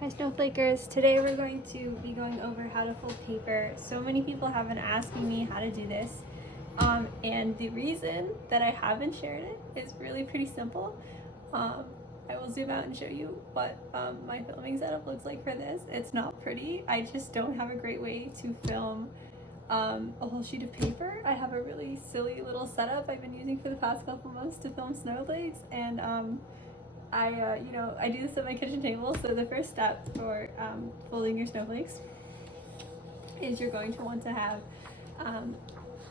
Hi Snowflakers, today we're going to be going over how to fold paper. So many people have been asking me how to do this, and the reason that I haven't shared it is really pretty simple. I will zoom out and show you what my filming setup looks like for this. It's not pretty. I just don't have a great way to film a whole sheet of paper. I have a really silly little setup I've been using for the past couple months to film snowflakes, and I do this at my kitchen table. So the first step for folding your snowflakes is you're going to want to have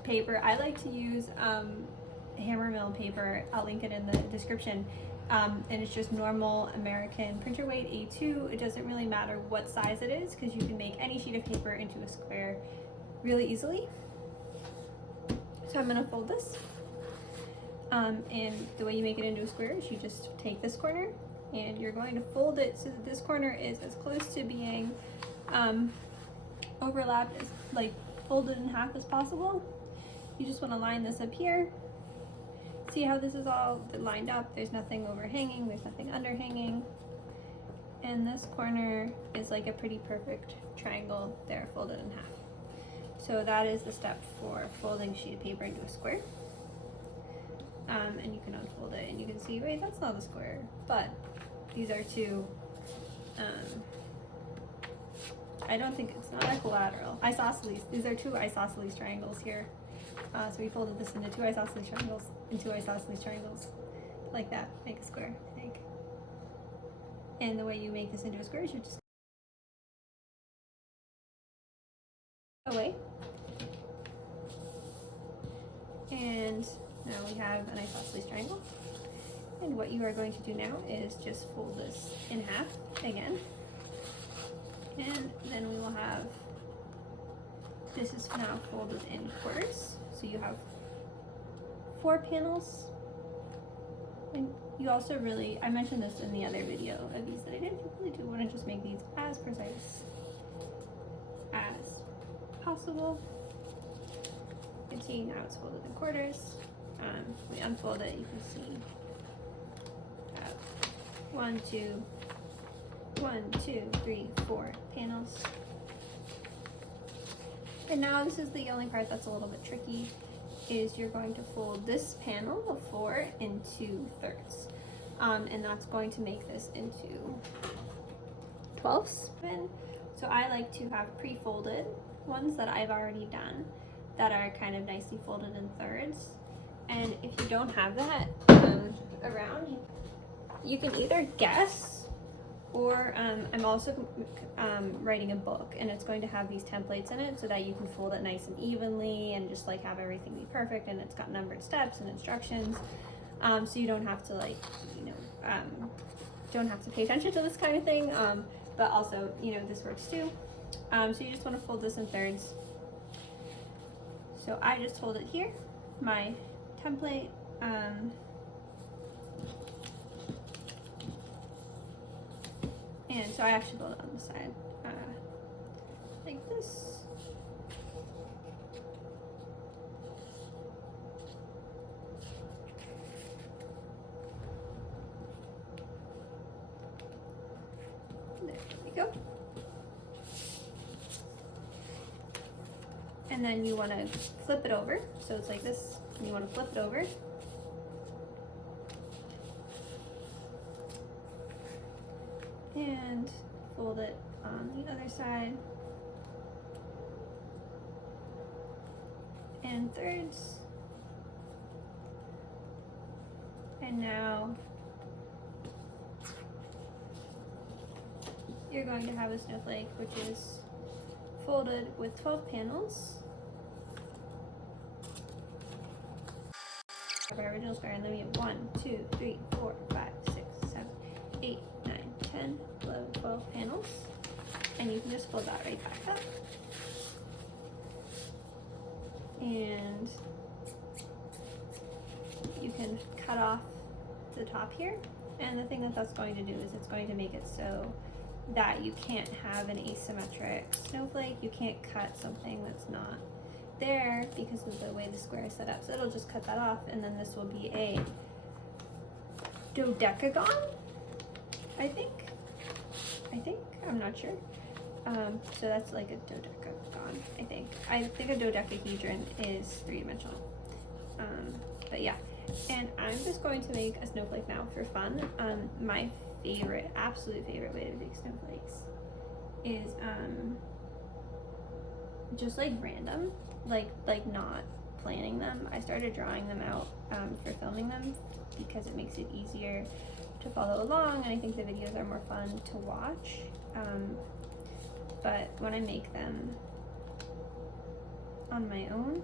paper. I like to use Hammermill paper. I'll link it in the description. And it's just normal American printer weight A2. It doesn't really matter what size it is because you can make any sheet of paper into a square really easily. So I'm going to fold this. And the way you make it into a square is you just take this corner and you're going to fold it so that this corner is as close to being overlapped, as like folded in half as possible. You just want to line this up here. See how this is all lined up? There's nothing overhanging, there's nothing underhanging. And this corner is like a pretty perfect triangle there, folded in half. So that is the step for folding a sheet of paper into a square. And you can unfold it and you can see, wait, that's not a square, but these are two, I don't think it's not equilateral, isosceles. These are two isosceles triangles here. So we folded this into two isosceles triangles and two isosceles triangles like that, make a square, I think. And the way you make this into a square is you just away. And now we have an isosceles triangle. And what you are going to do now is just fold this in half again. And then we will have, this is now folded in quarters. So you have 4 panels. And you also really, I mentioned this in the other video of these that I did, you really do want to just make these as precise as possible. You can see now it's folded in quarters. We unfold it, you can see 1, 2, 3, 4 panels. And now this is the only part that's a little bit tricky, is you're going to fold this panel of 4 into thirds. And that's going to make this into 12ths. So I like to have pre-folded ones that I've already done that are kind of nicely folded in thirds. And if you don't have that around, you can either guess, or I'm also writing a book, and it's going to have these templates in it so that you can fold it nice and evenly and just like have everything be perfect, and it's got numbered steps and instructions, so you don't have to don't have to pay attention to this kind of thing, but also this works too. So you just want to fold this in thirds. So I just hold it here, my template, and so I actually fold it on the side, like this. There we go. And then you want to flip it over, so it's like this, and you want to flip it over. And fold it on the other side. And thirds. And now you're going to have a snowflake which is folded with 12 panels. Our original square, and then we have 1, 2, 3, 4, 5, 6, 7, 8, 9, 10, 11, 12 panels. And you can just fold that right back up. And you can cut off the top here. And the thing that that's going to do is it's going to make it so that you can't have an asymmetric snowflake. You can't cut something that's not there because of the way the square is set up. So it'll just cut that off, and then this will be a dodecagon, I think. I I think. I'm not sure. So that's like a dodecagon, I think. I think a dodecahedron is 3-dimensional. But yeah, and I'm just going to make a snowflake now for fun. My favorite, absolute favorite way to make snowflakes is just like random, like not planning them. I started drawing them out for filming them because it makes it easier to follow along, and I think the videos are more fun to watch. But when I make them on my own,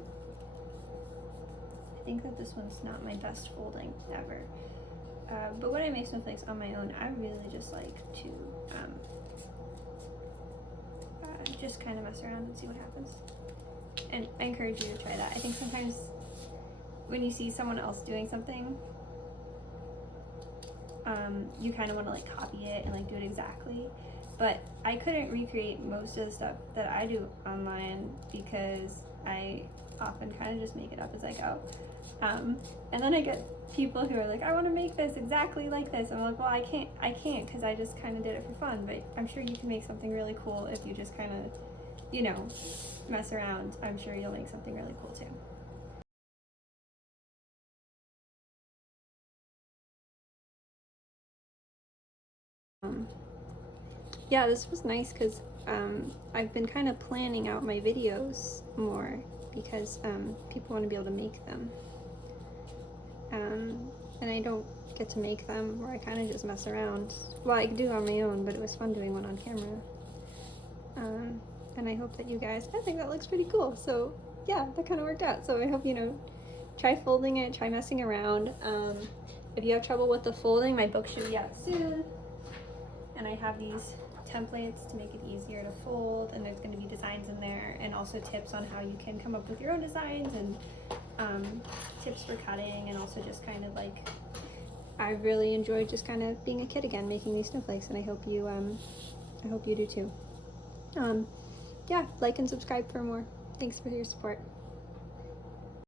I think that this one's not my best folding ever. But when I make snowflakes on my own, I really just like to just kind of mess around and see what happens. And I encourage you to try that. I think sometimes when you see someone else doing something, you kind of want to like copy it and like do it exactly. But I couldn't recreate most of the stuff that I do online because I often kind of just make it up as I go. And then I get people who are like, I want to make this exactly like this. I'm like, well, I can't because I just kind of did it for fun. But I'm sure you can make something really cool if you just kind of, you know, mess around. I'm sure you'll make something really cool too. Yeah, this was nice because I've been kind of planning out my videos more because people want to be able to make them. And I don't get to make them, or I kind of just mess around. Well, I do on my own, but it was fun doing one on camera. And I hope that you guys, I think that looks pretty cool. So yeah, that kind of worked out. So I hope, you know, try folding it, try messing around. If you have trouble with the folding, my book should be out soon. And I have these templates to make it easier to fold, and there's going to be designs in there, and also tips on how you can come up with your own designs, and tips for cutting, and also just kind of like, I really enjoyed just kind of being a kid again making these snowflakes, and I hope you do too. Yeah, like and subscribe for more. Thanks for your support.